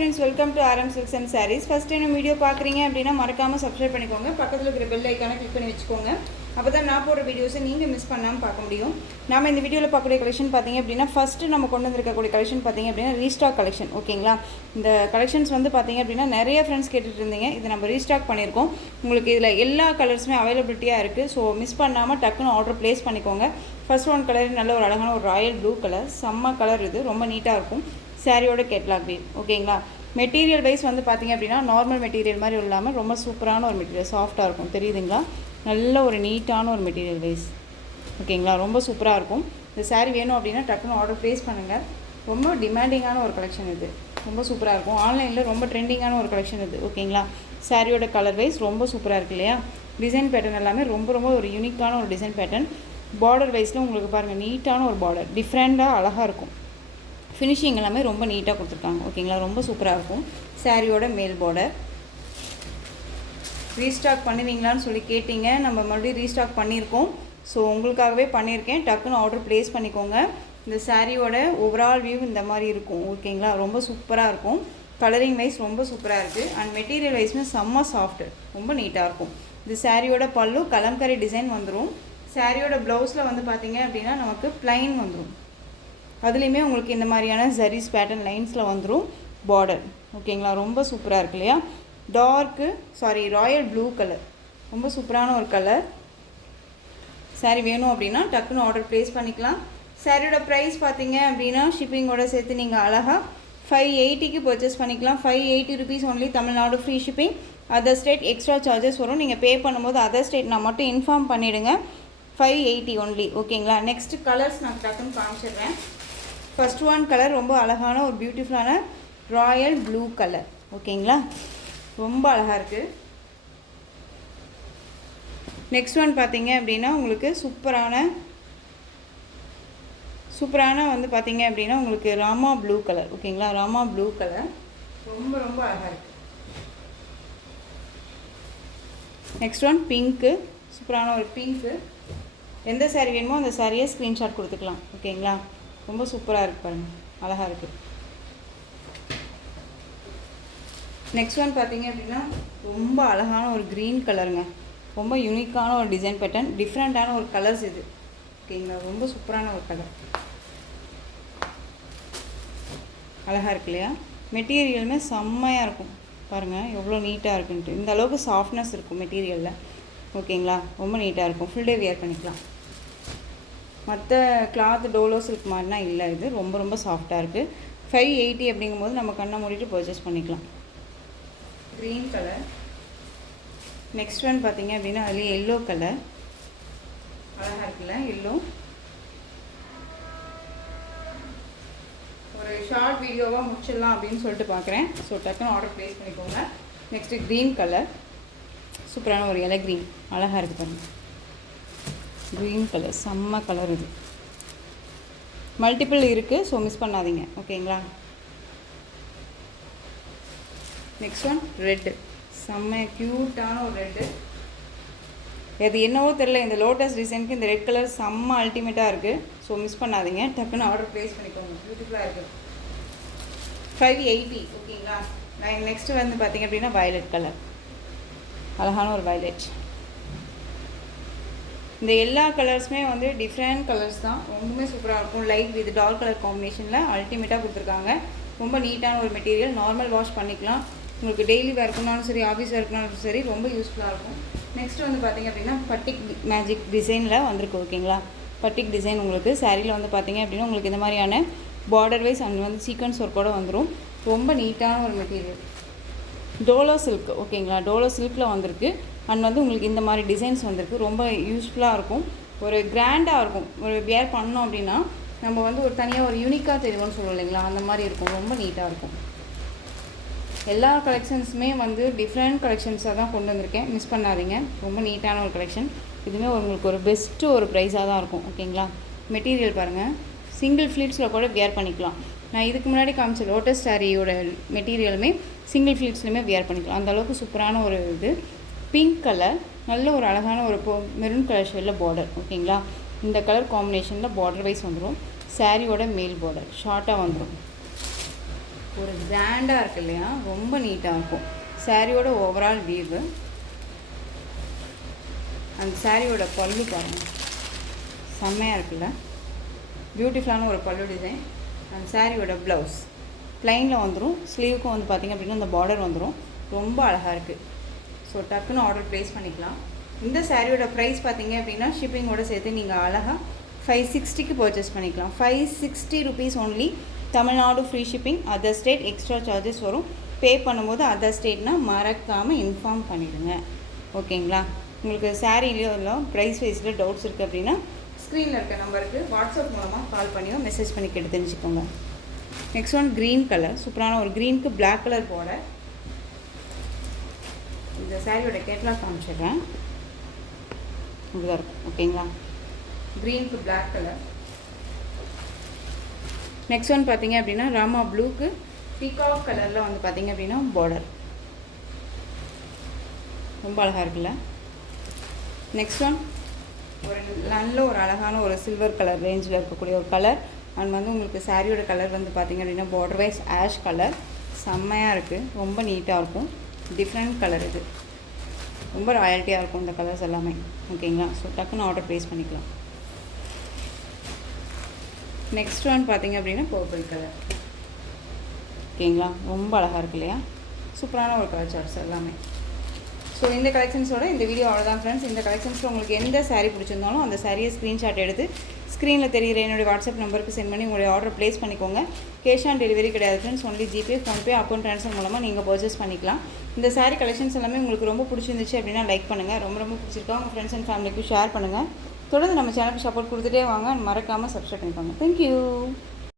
friends, welcome to RM Silks and Sarees. First time video பார்க்குறீங்க அப்படின்னா மறக்காமல் subscribe பண்ணிக்கோங்க. பக்கத்தில் இருக்கிற பெல் ஐக்கானை கிளிக் பண்ணி வச்சுக்கோங்க. அப்போ தான் நான் போடுற வீடியோஸை நீங்கள் மிஸ் பண்ணாமல் பார்க்க முடியும். நாம் இந்த வீடியோவில் பார்க்கக்கூடிய கலெக்ஷன் பார்த்தீங்க அப்படின்னா ஃபஸ்ட்டு நம்ம கொண்டு வந்திருக்கக்கூடிய கலெக்ஷன் பார்த்தீங்க அப்படின்னா ரீஸ்டாக் கலெக்ஷன். ஓகேங்களா, இந்த கலெக்ஷன்ஸ் வந்து பார்த்தீங்க அப்படின்னா நிறைய ஃப்ரெண்ட்ஸ் கேட்டுட்டு இருந்தீங்க. இது நம்ம ரீஸ்டாக் பண்ணியிருக்கோம். உங்களுக்கு இதில் எல்லா கலர்ஸுமே அவைலபிலிட்டியாக இருக்குது. ஸோ மிஸ் பண்ணாமல் டக்குன்னு ஆர்டர் ப்ளேஸ் பண்ணிக்கோங்க. ஃபர்ஸ்ட் ஒன் கலர் நல்ல ஒரு அழகான ஒரு ராயல் ப்ளூ கலர், செம்ம கலர். இது ரொம்ப நீட்டாக இருக்கும். சாரியோட கேட்லாக் வீவ். ஓகேங்களா, மெட்டீரியல் வைஸ் வந்து பார்த்திங்க அப்படின்னா நார்மல் மெட்டீரியல் மாதிரி இல்லாமல் ரொம்ப சூப்பரான ஒரு மெட்டீரியல், சாஃப்டாக இருக்கும். தெரியுதுங்களா, நல்ல ஒரு நீட்டான ஒரு மெட்டீரியல் வைஸ். ஓகேங்களா, ரொம்ப சூப்பராக இருக்கும். இந்த சாரீ வேணும் அப்படின்னா டக்குன்னு ஆர்டர் ப்ளேஸ் பண்ணுங்கள். ரொம்ப டிமாண்டிங்கான ஒரு கலெக்ஷன் இது, ரொம்ப சூப்பராக இருக்கும். ஆன்லைனில் ரொம்ப ட்ரெண்டிங்கான ஒரு கலெக்ஷன் இது. ஓகேங்களா, சாரியோட கலர் வைஸ் ரொம்ப சூப்பராக இருக்குது இல்லையா. டிசைன் பேட்டர்ன் எல்லாமே ரொம்ப ஒரு யூனிக்கான ஒரு டிசைன் பேட்டர்ன். பார்டர் வைஸில் உங்களுக்கு பாருங்கள், நீட்டான ஒரு பார்டர், டிஃப்ரெண்ட்டாக அழகாக இருக்கும். ஃபினிஷிங் எல்லாமே ரொம்ப நீட்டாக கொடுத்துருக்காங்க. ஓகேங்களா, ரொம்ப சூப்பராக இருக்கும். சாரியோட மேல் பார்டர். ரீஸ்டாக் பண்ணுவீங்களான்னு சொல்லி கேட்டிங்க, நம்ம மறுபடியும் ரீஸ்டாக் பண்ணியிருக்கோம். ஸோ உங்களுக்காகவே பண்ணியிருக்கேன். டக்குன்னு ஆர்டர் ப்ளேஸ் பண்ணிக்கோங்க. இந்த சாரியோட ஓவரால் வியூ இந்த மாதிரி இருக்கும். ஓகேங்களா, ரொம்ப சூப்பராக இருக்கும். கலரிங் வைஸ் ரொம்ப சூப்பராக இருக்குது. அண்ட் மெட்டீரியல் வைஸ்மே செம்ம சாஃப்ட்டு, ரொம்ப நீட்டாக இருக்கும். இந்த சாரியோட பல்லு கலம்கரி டிசைன் வந்துடும். சாரியோட ப்ளவுஸில் வந்து பார்த்திங்க அப்படின்னா நமக்கு ப்ளைன் வந்துடும். அதுலேயுமே உங்களுக்கு இந்த மாதிரியான ஜரீஸ் பேட்டர்ன் லைன்ஸில் வந்துடும் பார்டர். ஓகேங்களா, ரொம்ப சூப்பராக இருக்கு இல்லையா. ராயல் ப்ளூ கலர், ரொம்ப சூப்பரான ஒரு கலர். சாரீ வேணும் அப்படின்னா டக்குன்னு ஆர்டர் ப்ளேஸ் பண்ணிக்கலாம். சாரியோட ப்ரைஸ் பார்த்தீங்க அப்படின்னா ஷிப்பிங்கோட சேர்த்து நீங்கள் அழகாக 580க்கு பர்ச்சேஸ் பண்ணிக்கலாம். 580 rupees only, Tamil Nadu free shipping. Other state extra charges வரும். நீங்கள் பே பண்ணும்போது அதர் ஸ்டேட் நான் மட்டும் இன்ஃபார்ம் பண்ணிவிடுங்க. 580 ஒன்லி. ஓகேங்களா, நெக்ஸ்ட் கலர்ஸ் நான் டக்குன்னு காமிச்சிடுறேன். ஃபர்ஸ்ட் ஒன் கலர் ரொம்ப அழகான ஒரு பியூட்டிஃபுல்லான ராயல் ப்ளூ கலர். ஓகேங்களா, ரொம்ப அழகாக இருக்குது. நெக்ஸ்ட் ஒன் பார்த்தீங்க அப்படின்னா உங்களுக்கு சூப்பரான வந்து பார்த்தீங்க அப்படின்னா உங்களுக்கு ராமா ப்ளூ கலர். ஓகேங்களா, ராமா ப்ளூ கலர் ரொம்ப அழகாக இருக்குது. நெக்ஸ்ட் ஒன் பிங்க்கு, சூப்பரான ஒரு பிங்க்கு. எந்த சாரீ வேணுமோ அந்த சாரியை ஸ்க்ரீன்ஷாட் கொடுத்துக்கலாம். ஓகேங்களா, ரொம்ப சூப்பராக இருக்குது பாருங்கள், அழகாக இருக்குது. நெக்ஸ்ட் ஒன் பார்த்தீங்க அப்படின்னா ரொம்ப அழகான ஒரு க்ரீன் கலருங்க. ரொம்ப யூனிக்கான ஒரு டிசைன் பேட்டர்ன், டிஃப்ரெண்ட்டான ஒரு கலர்ஸ் இது. ஓகேங்களா, ரொம்ப சூப்பரான ஒரு கலர், அழகாக இருக்கு இல்லையா. மெட்டீரியலுமே செம்மையாக இருக்கும் பாருங்கள், எவ்வளோ நீட்டாக இருக்குன்ட்டு. இந்த அளவுக்கு சாஃப்ட்னஸ் இருக்கும் மெட்டீரியலில். ஓகேங்களா, ரொம்ப நீட்டாக இருக்கும். ஃபுல் டே வியர் பண்ணிக்கலாம். மற்ற கிளாத் டோலோ சில்க் மாதிரினா இல்லை, இது ரொம்ப சாஃப்டாக இருக்குது. 580 அப்படிங்கும்போது நம்ம கண்ணை மூடிட்டு பர்ச்சேஸ் பண்ணிக்கலாம். Green colour. நெக்ஸ்ட் ஒன் பார்த்தீங்க அப்படின்னா அதுலேயே எல்லோ கலர், அழகாக இருக்குல்ல எல்லோ. ஒரு ஷார்ட் வீடியோவாக முடிச்சிடலாம் அப்படின்னு சொல்லிட்டு பார்க்குறேன். ஸோ டக்குன்னு ஆர்டர் ப்ளேஸ் பண்ணிக்கோங்க. நெக்ஸ்ட்டு க்ரீன் கலர், சூப்பரான ஒரு இலை க்ரீன், அழகாக இருக்குது பாருங்கள். க்ரீன் கலர் செம்ம கலர். இது மல்டிபிள் இருக்குது, ஸோ மிஸ் பண்ணாதீங்க. ஓகேங்களா, நெக்ஸ்ட் ஒன் ரெட்டு, செம்ம க்யூட்டான ஒரு ரெட்டு. அது என்னவோ தெரில, இந்த லோட்டஸ் டிசைனுக்கு இந்த ரெட் கலர் செம்ம அல்டிமேட்டாக இருக்குது. ஸோ மிஸ் பண்ணாதீங்க, டக்குன்னு ஆர்டர் ப்ளேஸ் பண்ணிக்கோங்க. பியூட்டிஃபுல்லாக இருக்குது. 580. ஓகேங்களா, நெக்ஸ்ட்டு வந்து பார்த்திங்க அப்படின்னா வயலட் கலர், அழகான ஒரு வயலட். இந்த எல்லா கலர்ஸுமே வந்து டிஃப்ரெண்ட் கலர்ஸ் தான், ரொம்பவே சூப்பராக இருக்கும். லைட் வித் டார்க் கலர் காம்பினேஷனில் அல்டிமேட்டாக கொடுத்துருக்காங்க. ரொம்ப நீட்டான ஒரு மெட்டீரியல், நார்மல் வாஷ் பண்ணிக்கலாம். உங்களுக்கு டெய்லி வேர் இருக்கணும்னாலும் சரி, ஆஃபீஸ் வேர் இருக்கணும்னாலும் சரி, ரொம்ப யூஸ்ஃபுல்லாக இருக்கும். நெக்ஸ்ட் வந்து பார்த்திங்க அப்படின்னா பட்டிக் மேஜிக் டிசைனில் வந்திருக்கு. ஓகேங்களா, பட்டிக் டிசைன் உங்களுக்கு சாரியில் வந்து பார்த்திங்க அப்படின்னா உங்களுக்கு இந்த மாதிரியான பார்டர் வைஸ் அண்ட் வந்து சீக்வன்ஸ் ஒர்க்கோடு வந்துடும். ரொம்ப நீட்டான ஒரு மெட்டீரியல், டோலோ சில்க். ஓகேங்களா, டோலோ சில்கில் வந்திருக்கு. அண்ட் வந்து உங்களுக்கு இந்த மாதிரி டிசைன்ஸ் வந்திருக்கு. ரொம்ப யூஸ்ஃபுல்லாக இருக்கும், ஒரு கிராண்டாக இருக்கும். ஒரு வியர் பண்ணோம் அப்படின்னா நம்ம வந்து ஒரு தனியாக ஒரு யூனிக்காக தெரியும்னு சொல்லுவோம் இல்லைங்களா, அந்த மாதிரி இருக்கும். ரொம்ப நீட்டாக இருக்கும். எல்லா கலெக்ஷன்ஸுமே வந்து டிஃப்ரெண்ட் கலெக்ஷன்ஸாக தான் கொண்டு வந்திருக்கேன், மிஸ் பண்ணாதீங்க. ரொம்ப நீட்டான ஒரு கலெக்ஷன். இதுவுமே உங்களுக்கு ஒரு பெஸ்ட்டு ஒரு ப்ரைஸாக தான் இருக்கும். ஓகேங்களா, மெட்டீரியல் பாருங்கள், சிங்கிள் ஃப்ளீட்ஸில் கூட வியர் பண்ணிக்கலாம். நான் இதுக்கு முன்னாடி காமிச்ச லோட்டஸ் சாரியோட மெட்டீரியலுமே சிங்கிள் ஃப்ளீட்ஸ்லையுமே வியர் பண்ணிக்கலாம். அந்தளவுக்கு சூப்பரான ஒரு இது. பிங்க் கலர், நல்ல ஒரு அழகான ஒரு மெரூன் கலர் ஷேடில் பார்டர். ஓகேங்களா, இந்த கலர் காம்பினேஷனில் பார்டர் வைஸ் வந்துடும். சாரியோட மேல் பார்டர் ஷார்ட்டாக வந்துடும். ஒரு கிராண்டாக இருக்கு இல்லையா, ரொம்ப நீட்டாக இருக்கும். சாரியோட ஓவரால் வியூவு, அந்த சாரியோட பல்லு பாருங்கள், செம்மையாக இருக்குல்ல, பியூட்டிஃபுல்லான ஒரு பல்லு டிசைன். அந்த சாரியோட ப்ளவுஸ் ப்ளைனில் வந்துடும். ஸ்லீவுக்கும் வந்து பார்த்திங்க அப்படின்னா அந்த பார்டர் வந்துடும். ரொம்ப அழகாக இருக்குது. ஸோ டக்குன்னு ஆர்டர் ப்ளேஸ் பண்ணிக்கலாம். இந்த சாரியோட ப்ரைஸ் பார்த்திங்க அப்படின்னா ஷிப்பிங்கோடு சேர்த்து நீங்கள் அழகாக 560க்கு பர்ச்சேஸ் பண்ணிக்கலாம். 560 rupees only. Tamil Nadu free shipping. Other state extra charges வரும். பே பண்ணும்போது அதர் ஸ்டேட்னால் மறக்காமல் இன்ஃபார்ம் பண்ணிவிடுங்க. ஓகேங்களா? உங்களுக்கு சாரீலேயோ இல்லை ப்ரைஸ் வைஸில் டவுட்ஸ் இருக்குது அப்படின்னா ஸ்க்ரீனில் இருக்க நம்பருக்கு வாட்ஸ்அப் மூலமாக கால் பண்ணியோ மெசேஜ் பண்ணி கேட்டு தெரிஞ்சுக்கோங்க. நெக்ஸ்ட் ஒன் க்ரீன் கலர், சூப்பரான ஒரு க்ரீனுக்கு பிளாக் கலர் பார்டர். இந்த சாரியோட கேட்லாக் காமிச்சிடுறேன். இப்படிதான் இருக்கும். ஓகேங்களா? க்ரீனுக்கு பிளாக் கலர். நெக்ஸ்ட் ஒன் பார்த்தீங்க அப்படின்னா ராமா ப்ளூக்கு பீகாக் கலரில் வந்து பார்த்தீங்க அப்படின்னா பார்டர் ரொம்ப அழகாக இருக்குல்ல. நெக்ஸ்ட் ஒன் ஒரு நல்ல ஒரு அழகான ஒரு சில்வர் கலர் ரேஞ்சில் இருக்கக்கூடிய ஒரு கலர். அண்ட் வந்து உங்களுக்கு சாரியோட கலர் வந்து பார்த்திங்க அப்படின்னா பார்டர் வைஸ் ஆஷ் கலர். செம்மையாக இருக்குது, ரொம்ப நீட்டாக இருக்கும். டிஃப்ரெண்ட் கலர் இது, ரொம்ப ராயல்ட்டியாக இருக்கும் இந்த கலர்ஸ் எல்லாமே. ஓகேங்களா? ஸோ டக்குன்னு ஆர்டர் ப்ளேஸ் பண்ணிக்கலாம். நெக்ஸ்ட் ஒன் பார்த்திங்க அப்படின்னா பர்பிள் கலர். ஓகேங்களா? ரொம்ப அழகாக இருக்கு இல்லையா? சூப்பரான ஒரு கலர் சார்ட்ஸ் எல்லாமே. ஸோ இந்த கலெக்ஷன்ஸோட இந்த வீடியோ அவ்வளோதான் ஃப்ரெண்ட்ஸ். இந்த கலெக்ஷன்ஸில் உங்களுக்கு எந்த சாரீ பிடிச்சிருந்தாலும் அந்த சாரியை ஸ்க்ரீன்ஷாட் எடுத்து ஸ்க்ரீனில் தெரிகிற என்னுடைய வாட்ஸ்அப் நம்பருக்கு சென்ட் பண்ணி உங்களுடைய ஆர்டர் ப்ளேஸ் பண்ணிக்கோங்க. கேஷ் ஆன் டெலிவரி கிடையாது friends. Only GPay, PhonePe, account transfer மூலமாக நீங்கள் பர்ச்சேஸ் பண்ணிக்கலாம். இந்த சாரீ கலெக்ஷன்ஸ் எல்லாமே உங்களுக்கு ரொம்ப பிடிச்சிருந்துச்சு அப்படின்னா லைக் பண்ணுங்கள். ரொம்ப ரொம்ப பிடிச்சிருக்கா உங்கள் ஃப்ரெண்ட்ஸ் அண்ட் ஃபேமிலிக்கு ஷேர் பண்ணுங்கள். தொடர்ந்து நம்ம சேனலுக்கு சப்போர்ட் கொடுத்துட்டே வாங்க. மறக்காமல் சப்ஸ்கிரைப் பண்ணிக்கோங்க. தேங்க்யூ.